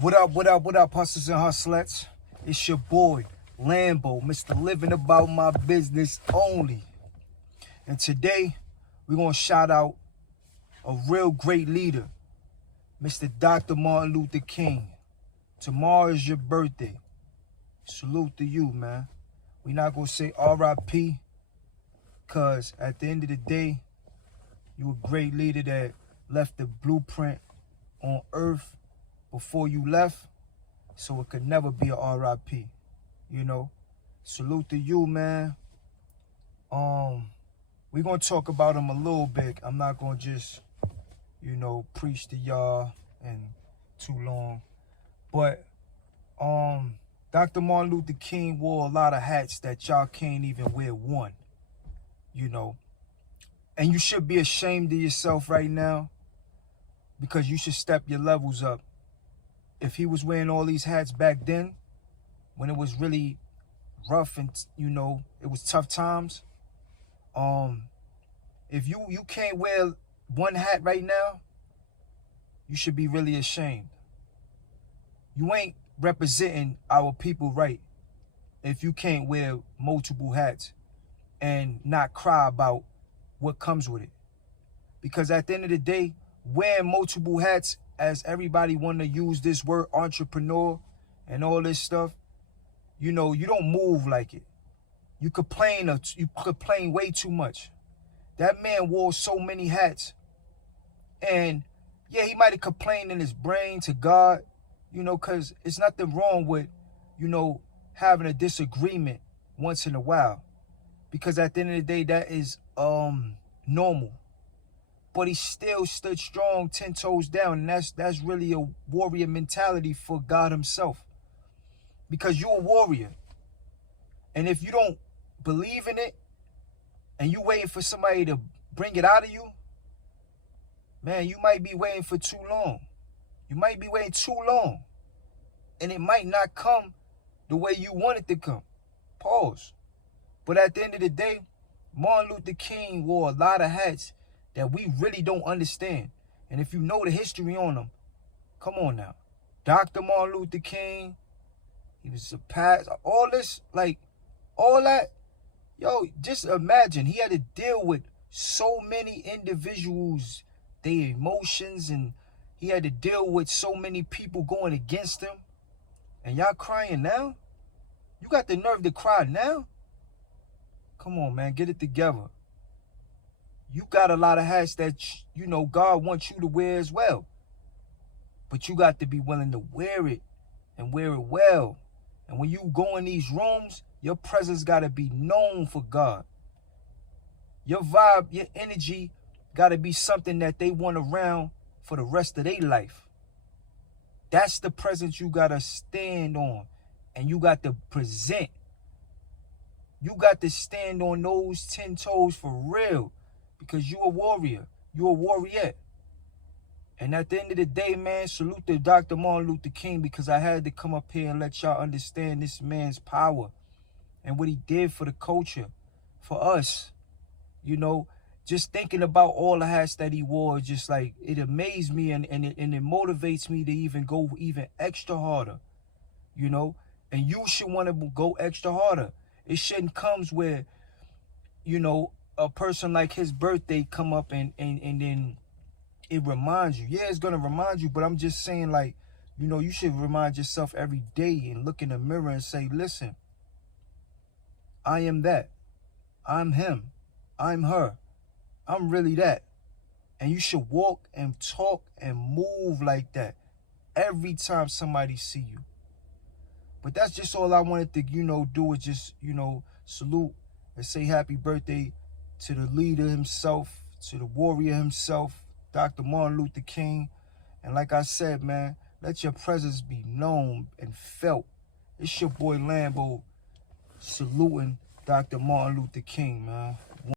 What up, hustlers and hustlettes? It's your boy, Lambo, Mr. Living About My Business Only. And today, we're going to shout out a real great leader, Mr. Dr. Martin Luther King. Tomorrow is your birthday. Salute to you, man. We're not going to say R.I.P. because at the end of the day, you a great leader that left the blueprint on earth before you left, so it could never be a R.I.P. You know, salute to you, man. We're gonna talk about him a little bit. I'm not gonna just, preach to y'all and too long. But Dr. Martin Luther King wore a lot of hats that y'all can't even wear one. And you should be ashamed of yourself right now, because you should step your levels up. If he was wearing all these hats back then, when it was really rough and, it was tough times, if you can't wear one hat right now, you should be really ashamed. You ain't representing our people right if you can't wear multiple hats and not cry about what comes with it. Because at the end of the day, wearing multiple hats, as everybody want to use this word entrepreneur and all this stuff, you don't move like it. You complain way too much. That man wore so many hats. And yeah, he might have complained in his brain to God, because it's nothing wrong with, having a disagreement once in a while. Because at the end of the day, that is normal. But he still stood strong, 10 toes down. And that's really a warrior mentality for God himself. Because you're a warrior. And if you don't believe in it, and you waiting for somebody to bring it out of you, man, you might be waiting for too long. You might be waiting too long. And it might not come the way you want it to come. Pause. But at the end of the day, Martin Luther King wore a lot of hats that we really don't understand. And if you know the history on them, come on now. Dr. Martin Luther King, he was a past, all this, all that. Yo, just imagine, he had to deal with so many individuals, their emotions, and he had to deal with so many people going against him. And y'all crying now? You got the nerve to cry now? Come on, man, get it together. You got a lot of hats that, God wants you to wear as well. But you got to be willing to wear it and wear it well. And when you go in these rooms, your presence got to be known for God. Your vibe, your energy got to be something that they want around for the rest of their life. That's the presence you got to stand on. And you got to present. You got to stand on those 10 toes for real. Because you're a warrior. You're a warrior. And at the end of the day, man, salute to Dr. Martin Luther King, because I had to come up here and let y'all understand this man's power and what he did for the culture, for us. Just thinking about all the hats that he wore, just like, it amazed me and it motivates me to even go even extra harder, And you should want to go extra harder. It shouldn't come where, a person like his birthday come up and then it reminds you. Yeah, it's going to remind you, but I'm just saying, you should remind yourself every day and look in the mirror and say, listen, I am that. I'm him. I'm her. I'm really that. And you should walk and talk and move like that every time somebody see you. But that's just all I wanted to, do is just, salute and say happy birthday to the leader himself, to the warrior himself, Dr. Martin Luther King. And like I said, man, let your presence be known and felt. It's your boy Lambo saluting Dr. Martin Luther King, man.